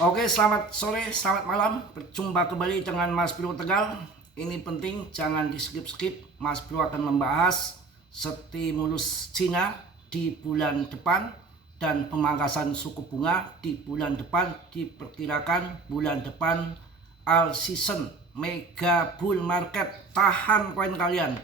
Oke, selamat sore, selamat malam. Berjumpa kembali dengan Mas Bro Tegal. Ini penting, jangan di skip-skip. Mas Bro akan membahas stimulus Cina di bulan depan dan pemangkasan suku bunga di bulan depan. Diperkirakan bulan depan all season, mega bull market. Tahan koin kalian,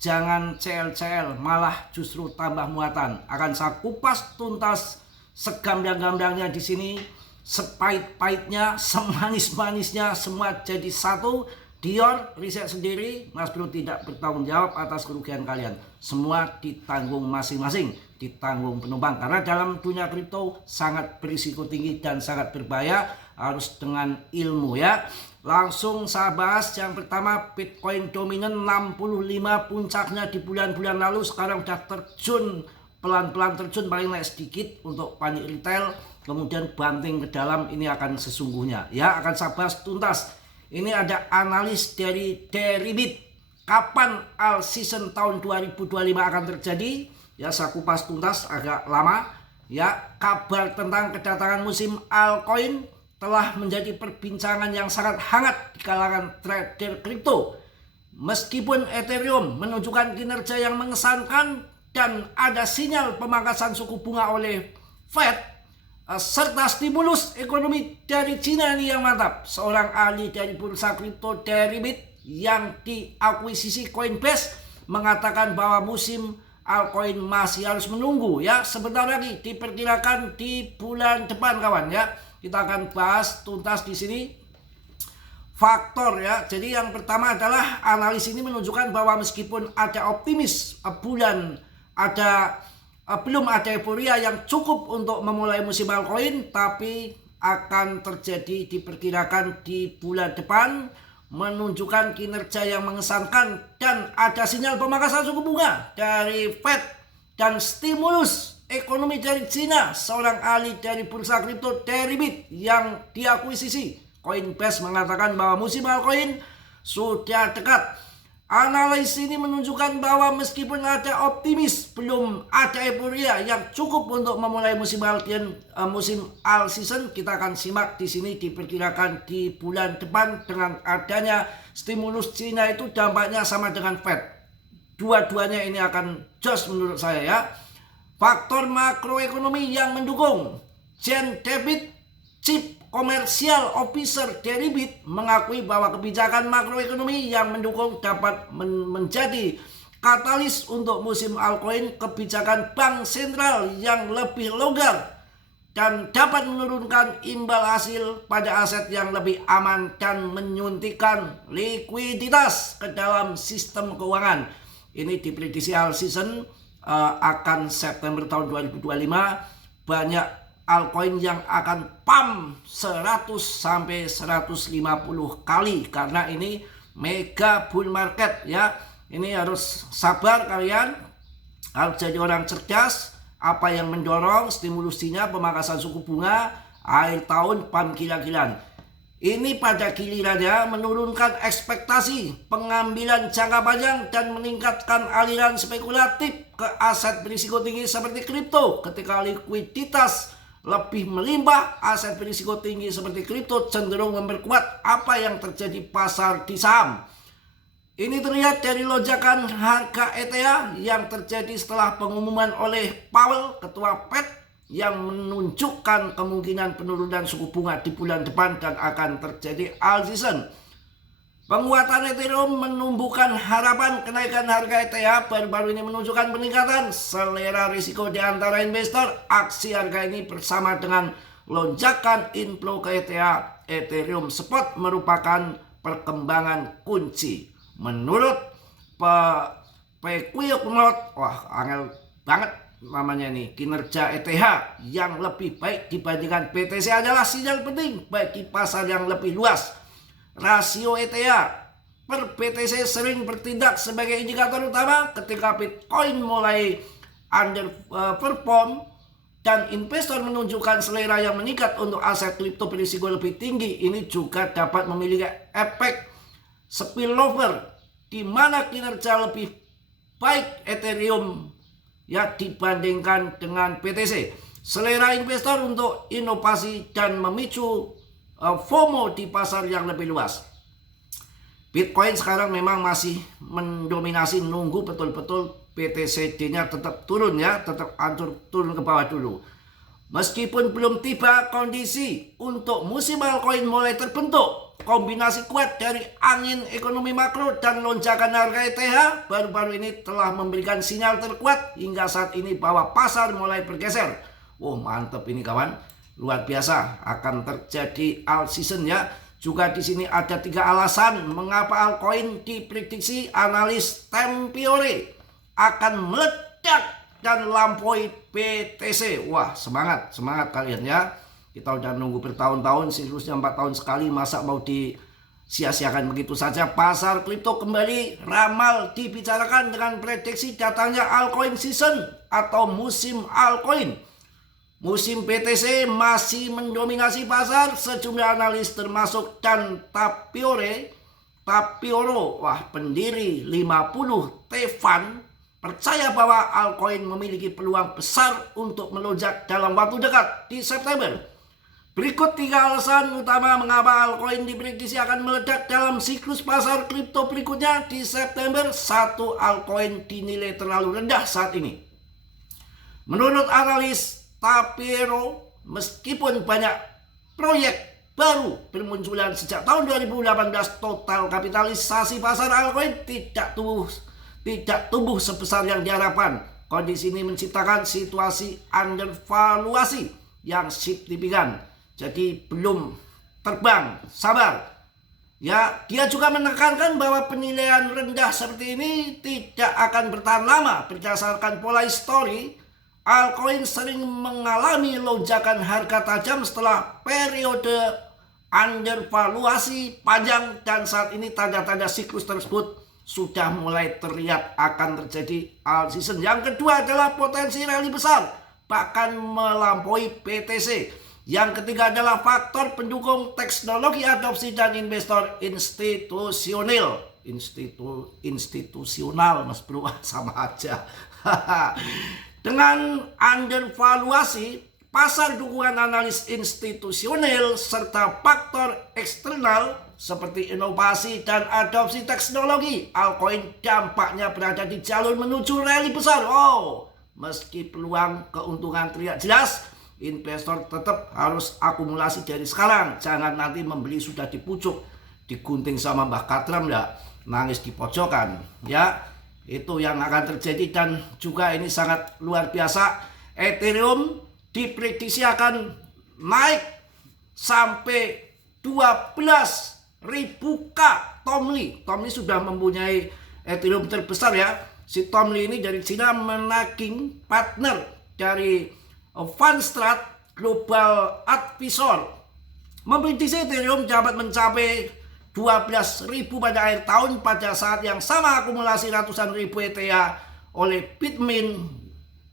jangan CL-CL, malah justru tambah muatan. Akan saya kupas tuntas segamblang-gamblangnya di sini. Sepahit-pahitnya, semanis-manisnya, semua jadi satu. Dior riset sendiri, Mas Bro tidak bertanggung jawab atas kerugian kalian. Semua ditanggung masing-masing, ditanggung penumpang. Karena dalam dunia kripto sangat berisiko tinggi dan sangat berbahaya, harus dengan ilmu ya. Langsung saya bahas yang pertama, Bitcoin dominan 65 puncaknya di bulan-bulan lalu, sekarang udah terjun pelan-pelan terjun, paling naik sedikit untuk panik retail, kemudian banting ke dalam. Ini akan sesungguhnya ya, akan saya bahas tuntas. Ini ada analis dari Deribit, kapan all season tahun 2025 akan terjadi ya, saya kupas tuntas agak lama ya. Kabar tentang kedatangan musim altcoin telah menjadi perbincangan yang sangat hangat di kalangan trader kripto. Meskipun Ethereum menunjukkan kinerja yang mengesankan dan ada sinyal pemangkasan suku bunga oleh Fed, serta stimulus ekonomi dari Cina ini yang mantap. Seorang ahli dari bursa kripto Deribit yang diakuisisi Coinbase mengatakan bahwa musim altcoin masih harus menunggu ya, sebentar lagi, diperkirakan di bulan depan kawan ya. Kita akan bahas tuntas di sini faktor ya. Jadi yang pertama adalah analis ini menunjukkan bahwa meskipun ada optimis belum ada euforia yang cukup untuk memulai musim altcoin, tapi akan terjadi diperkirakan di bulan depan, menunjukkan kinerja yang mengesankan dan ada sinyal pemangkasan suku bunga dari Fed dan stimulus ekonomi dari Cina. Seorang ahli dari bursa kripto Deribit yang diakuisisi Coinbase mengatakan bahwa musim altcoin sudah dekat. Analis ini menunjukkan bahwa meskipun ada optimis, belum ada euforia yang cukup untuk memulai musim all season. Kita akan simak di sini, diperkirakan di bulan depan dengan adanya stimulus Cina itu dampaknya sama dengan Fed. Dua-duanya ini akan jos menurut saya ya. Faktor makroekonomi yang mendukung. Jen David, Chief Commercial Officer Deribit, mengakui bahwa kebijakan makroekonomi yang mendukung dapat menjadi katalis untuk musim altcoin. Kebijakan bank sentral yang lebih longgar dan dapat menurunkan imbal hasil pada aset yang lebih aman dan menyuntikkan likuiditas ke dalam sistem keuangan. Ini diprediksi all season akan September tahun 2025. Banyak altcoin yang akan pump 100 sampai 150 kali karena ini mega bull market ya. Ini harus sabar kalian, harus jadi orang cerdas. Apa yang mendorong stimulusinya pemangkasan suku bunga akhir tahun, pump gila-gilaan. Ini pada gilirannya menurunkan ekspektasi pengambilan jangka panjang dan meningkatkan aliran spekulatif ke aset berisiko tinggi seperti kripto. Ketika likuiditas lebih melimpah, aset berisiko tinggi seperti kripto cenderung memperkuat apa yang terjadi pasar di saham. Ini terlihat dari lonjakan harga ETH yang terjadi setelah pengumuman oleh Powell, ketua Fed, yang menunjukkan kemungkinan penurunan suku bunga di bulan depan dan akan terjadi all season. Penguatan Ethereum menumbuhkan harapan kenaikan harga ETH. Baru-baru ini menunjukkan peningkatan selera risiko di antara investor. Aksi harga ini bersama dengan lonjakan inflow ke ETH, Ethereum Spot merupakan perkembangan kunci. Menurut Pequilnot, wah angel banget namanya nih, kinerja ETH yang lebih baik dibandingkan BTC adalah sinyal penting bagi pasar yang lebih luas. Rasio ETH per BTC sering bertindak sebagai indikator utama ketika Bitcoin mulai underperform dan investor menunjukkan selera yang meningkat untuk aset kripto berisiko lebih tinggi. Ini juga dapat memiliki efek spillover di mana kinerja lebih baik Ethereum ya dibandingkan dengan BTC. selera investor untuk inovasi dan memicu FOMO di pasar yang lebih luas. Bitcoin sekarang memang masih mendominasi, nunggu betul-betul BTCD-nya tetap turun ya, tetap hancur turun ke bawah dulu. Meskipun belum tiba kondisi untuk musim altcoin mulai terbentuk, kombinasi kuat dari angin ekonomi makro dan lonjakan harga ETH baru-baru ini telah memberikan sinyal terkuat hingga saat ini bahwa pasar mulai bergeser. Mantep ini kawan, luar biasa akan terjadi alt season ya. Juga di sini ada 3 alasan mengapa altcoin diprediksi analis Tempiore akan meledak dan lampaui BTC. Wah, semangat kalian ya. Kita udah nunggu bertahun-tahun, siklusnya 4 tahun sekali, masa mau disia-siakan begitu saja. Pasar kripto kembali ramal dibicarakan dengan prediksi datangnya altcoin season atau musim altcoin. Musim BTC masih mendominasi pasar. Sejumlah analis termasuk dan Tapioro, pendiri 50 Tevan, percaya bahwa altcoin memiliki peluang besar untuk melonjak dalam waktu dekat di September. Berikut 3 alasan utama mengapa altcoin diprediksi akan meledak dalam siklus pasar kripto berikutnya di September. 1. Altcoin dinilai terlalu rendah saat ini. Menurut analis Tapioro, meskipun banyak proyek baru bermunculan sejak tahun 2018, total kapitalisasi pasar altcoin tidak tumbuh sebesar yang diharapkan. Kondisi ini menciptakan situasi undervaluasi yang signifikan. Jadi belum terbang, sabar. Ya, dia juga menekankan bahwa penilaian rendah seperti ini tidak akan bertahan lama. Berdasarkan pola histori, altcoin sering mengalami lonjakan harga tajam setelah periode undervaluasi panjang, dan saat ini tanda-tanda siklus tersebut sudah mulai terlihat akan terjadi alt season. Yang kedua adalah potensi rally besar, bahkan melampaui BTC. Yang ketiga adalah faktor pendukung teknologi adopsi dan investor institusional. Institusional mas bro, sama aja. Dengan undervaluasi, pasar dukungan analis institusional serta faktor eksternal seperti inovasi dan adopsi teknologi, altcoin dampaknya berada di jalur menuju rally besar. Meski peluang keuntungan terlihat jelas, investor tetap harus akumulasi dari sekarang. Jangan nanti membeli sudah di pucuk, digunting sama Mbah Katram ya, nangis di pojokan ya. Itu yang akan terjadi. Dan juga ini sangat luar biasa, Ethereum diprediksi akan naik sampai 12.000 K. Tom Lee sudah mempunyai Ethereum terbesar ya. Si Tom Lee ini dari Cina, managing partner dari Fundstrat Global Advisor, memprediksi Ethereum dapat mencapai 12.000 pada akhir tahun. Pada saat yang sama, akumulasi ratusan ribu ETH oleh Bitmain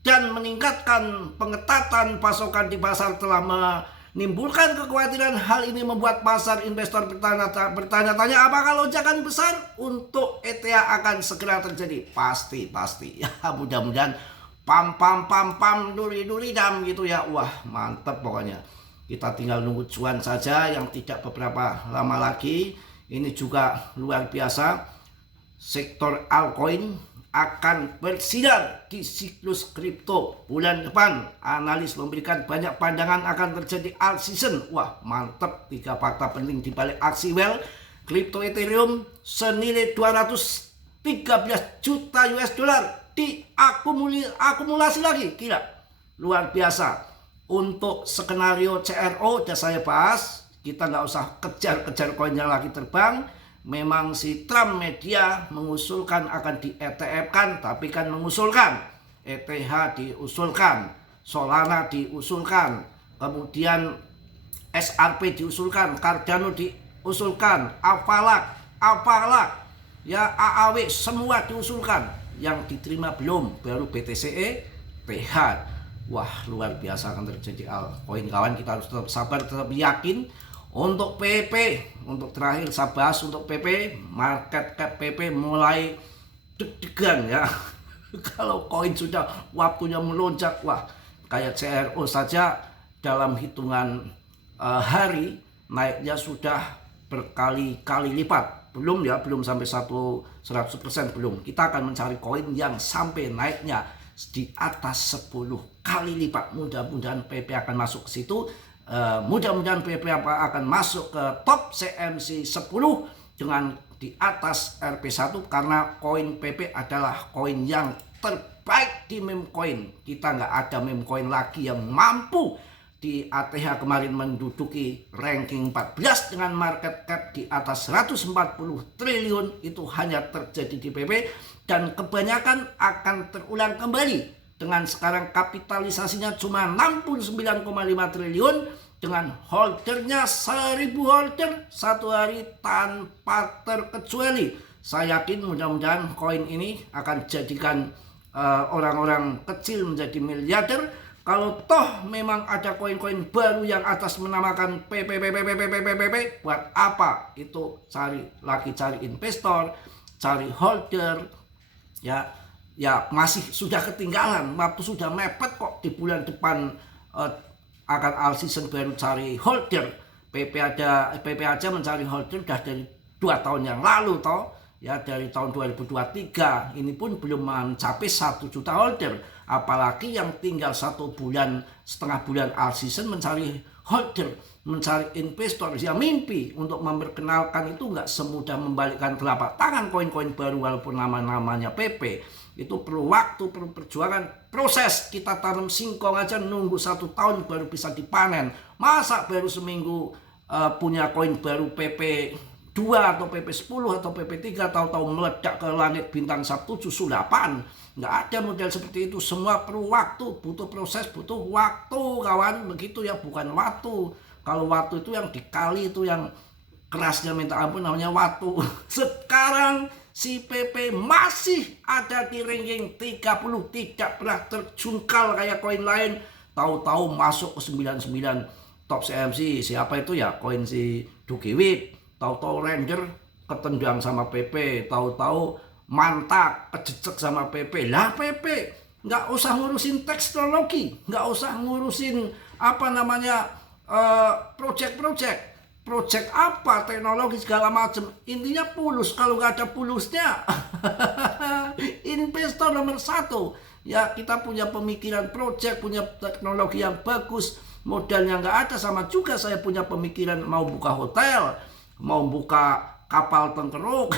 dan meningkatkan pengetatan pasokan di pasar telah menimbulkan kekhawatiran. Hal ini membuat pasar investor bertanya-tanya apakah lonjakan besar untuk ETH akan segera terjadi. Pasti ya, mudah-mudahan pam duri dam gitu ya. Wah, mantep pokoknya. Kita tinggal nunggu cuan saja yang tidak beberapa lama lagi. Ini juga luar biasa. Sektor altcoin akan bersinar di siklus kripto bulan depan. Analis memberikan banyak pandangan akan terjadi alt season. Wah, mantep. 3 fakta penting di balik aksi kripto Ethereum senilai 213 juta US dollar diakumulasi lagi. Gila, luar biasa. Untuk skenario CRO udah saya bahas, kita nggak usah kejar-kejar koinnya lagi terbang. Memang si Trump media mengusulkan akan di ETF-kan, tapi kan mengusulkan ETH diusulkan, Solana diusulkan, kemudian SRP diusulkan, Cardano diusulkan, Avalanche ya, AAW semua diusulkan. Yang diterima belum, baru BTCE, TH. Wah, luar biasa akan terjadi altcoin kawan. Kita harus tetap sabar, tetap yakin. Untuk PP, untuk terakhir saya bahas untuk PP, market cap PP mulai deg-degan ya. Kalau koin sudah waktunya melonjak, wah kayak CRO saja dalam hitungan hari naiknya sudah berkali-kali lipat. Belum ya, belum sampai 100% belum. Kita akan mencari koin yang sampai naiknya di atas 10 kali lipat. Mudah-mudahan PP akan masuk ke situ. Mudah-mudahan PP akan masuk ke top CMC 10 dengan di atas RP1, karena koin PP adalah koin yang terbaik di meme coin. Kita nggak ada meme coin lagi yang mampu di ATH kemarin menduduki ranking 14 dengan market cap di atas 140 triliun. Itu hanya terjadi di PP, dan kebanyakan akan terulang kembali dengan sekarang kapitalisasinya cuma 69,5 triliun dengan holdernya 1000 holder satu hari tanpa terkecuali. Saya yakin mudah-mudahan koin ini akan jadikan orang-orang kecil menjadi miliarder. Kalau toh memang ada koin-koin baru yang atas menamakan PP, buat apa? Itu cari investor, cari holder, ya masih sudah ketinggalan, waktu sudah mepet kok. Di bulan depan akan all season baru cari holder. PP aja mencari holder udah dari 2 tahun yang lalu toh. Ya, dari tahun 2023 ini pun belum mencapai 1 juta holder, apalagi yang tinggal 1,5 bulan all season mencari holder, mencari investor. Ya, mimpi untuk memperkenalkan itu nggak semudah membalikkan telapak tangan koin-koin baru walaupun namanya PP. Itu perlu waktu, perlu perjuangan, proses. Kita tanam singkong aja nunggu 1 tahun baru bisa dipanen. Masa baru seminggu punya koin baru PP 2 atau PP10 atau PP3 tahu-tahu meledak ke langit bintang 1, 7, 8. Nggak ada model seperti itu. Semua perlu waktu, butuh proses, butuh waktu kawan. Begitu ya, bukan waktu. Kalau waktu itu yang dikali, itu yang kerasnya minta ampun, namanya waktu. Sekarang si PP masih ada di ranking 30, tidak pernah terjungkal kayak koin lain. Tahu-tahu masuk ke 99 top CMC. Siapa itu ya? Koin si Dukiwit. Tahu-tahu render ketendang sama PP, tahu-tahu mantak kejejek sama PP. Lah PP nggak usah ngurusin teknologi, nggak usah ngurusin project apa, teknologi segala macam. Intinya pulus. Kalau nggak ada pulusnya, investor nomor 1. Ya, kita punya pemikiran project, punya teknologi yang bagus, modalnya nggak ada. Sama juga saya punya pemikiran mau buka hotel, mau buka kapal tengkeruk,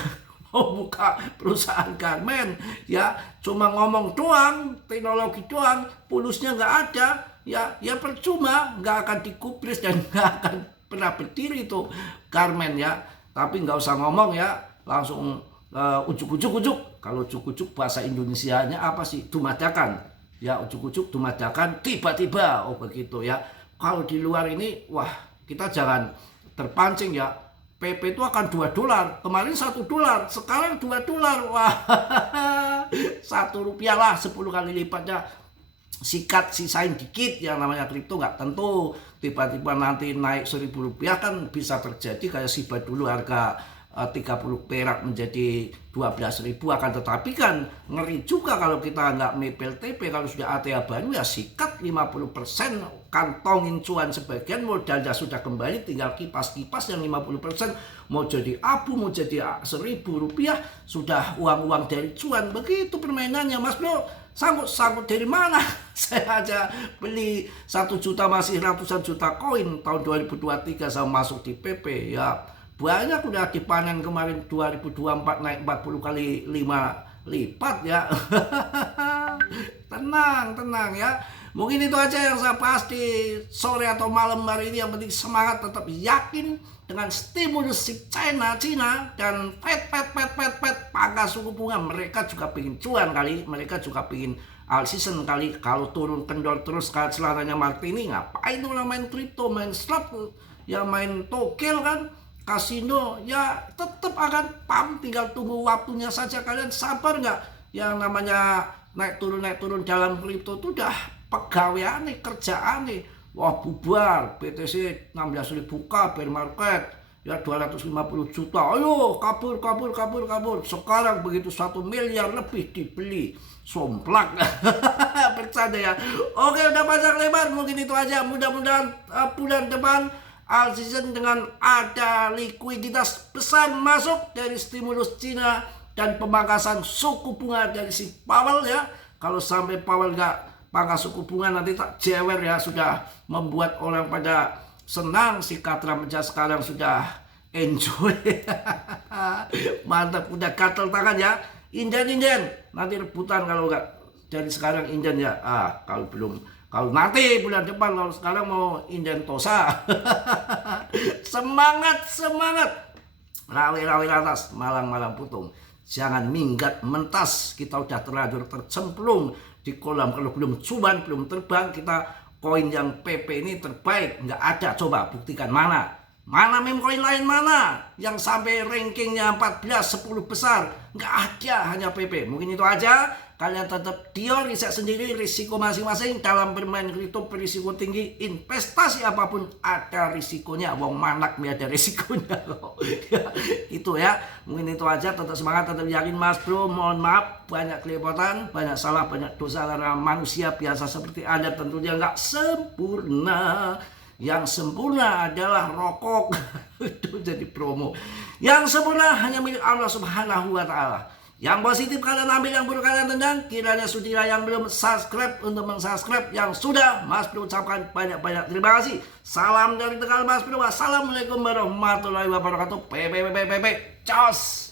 mau buka perusahaan garmen. Ya, cuma ngomong doang, teknologi doang, pulusnya nggak ada. Ya percuma, nggak akan dikubris dan nggak akan pernah berdiri itu garmen ya. Tapi nggak usah ngomong ya, langsung ujuk-ujuk. Kalau ujuk-ujuk bahasa Indonesianya apa sih? Dumadakan. Ya, ujuk-ujuk, dumadakan, tiba-tiba. Oh begitu ya. Kalau di luar ini, wah, kita jangan terpancing ya. PP itu akan $2. Kemarin $1, sekarang $2. Wah, Rp1 lah, 10 kali lipatnya. Sisain dikit, yang namanya kripto nggak tentu. Tiba-tiba nanti naik Rp1.000 kan bisa terjadi kayak Shiba dulu harga 30 perak menjadi 12.000. Akan tetapi kan ngeri juga kalau kita nggak mepel TP. Kalau sudah ATH baru ya sikat 50%, kantongin cuan sebagian, modalnya sudah kembali, tinggal kipas-kipas yang 50%. Mau jadi abu, mau jadi Rp1.000, sudah uang-uang dari cuan. Begitu permainannya Mas Bro. Sanggup dari mana? Saya aja beli 1 juta masih ratusan juta koin tahun 2023 sama masuk di PP ya. Banyak udah dipanen kemarin 2024 naik 40 kali 5 lipat ya. Tenang ya. Mungkin itu aja yang saya bahas di sore atau malam hari ini. Yang penting semangat, tetap yakin dengan stimulus si Cina dan Fed pangkas suku bunga. Mereka juga pengen cuan kali, mereka juga pengen all season kali. Kalau turun kendor terus kayak celananya Martini, ngapain orang main kripto, main slot, ya main tokel kan, kasino, ya tetap akan pump. Tinggal tunggu waktunya saja. Kalian sabar nggak? Yang namanya naik turun dalam kripto itu udah pegawaian nih, kerjaan nih. Wah bubar, BTC 16.000 bear market ya 250 juta, ayo kabur. Sekarang begitu 1 miliar lebih dibeli, somplak. Bercanda ya. Oke, udah panjang lebar, mungkin itu aja. Mudah-mudahan bulan depan all season dengan ada likuiditas besar masuk dari stimulus Cina dan pemangkasan suku bunga dari si Powell ya. Kalau sampai Powell nggak pangkas suku bunga nanti tak jewer ya, sudah membuat orang pada senang. Si Katra Meja sekarang sudah enjoy. Mantap, udah gatel tangan ya. Inden nanti rebutan kalau nggak dari sekarang inden ya. Kalau nanti bulan depan, kalau sekarang mau inden tosa. Semangat. Rawi atas, malang putung. Jangan minggat mentas. Kita udah terlanjur tercemplung di kolam. Kalau belum cuan, belum terbang, kita koin yang PP ini terbaik. Nggak ada, coba buktikan mana meme koin lain mana yang sampai rankingnya 14, 10 besar. Nggak ada, hanya PP. Mungkin itu aja. Kalian tetap riset sendiri risiko masing-masing dalam bermain kripto. Berisiko tinggi, investasi apapun ada risikonya. Wong manak ada risikonya. Itu ya, mungkin itu aja. Tetap semangat, tetap yakin Mas Bro. Mohon maaf banyak kelepotan, banyak salah, banyak dosa karena manusia biasa seperti Anda tentunya nggak sempurna. Yang sempurna adalah rokok. Itu jadi promo. Yang sempurna hanya milik Allah Subhanahu wa Ta'ala. Yang positif kalian ambil, yang buruk kalian tendang. Kiranya saudara yang belum subscribe untuk mensubscribe, yang sudah, Mas Bro ucapkan banyak-banyak terima kasih. Salam dari Tegal Mas Bro. Wassalamualaikum warahmatullahi wabarakatuh. Pepe. Cos.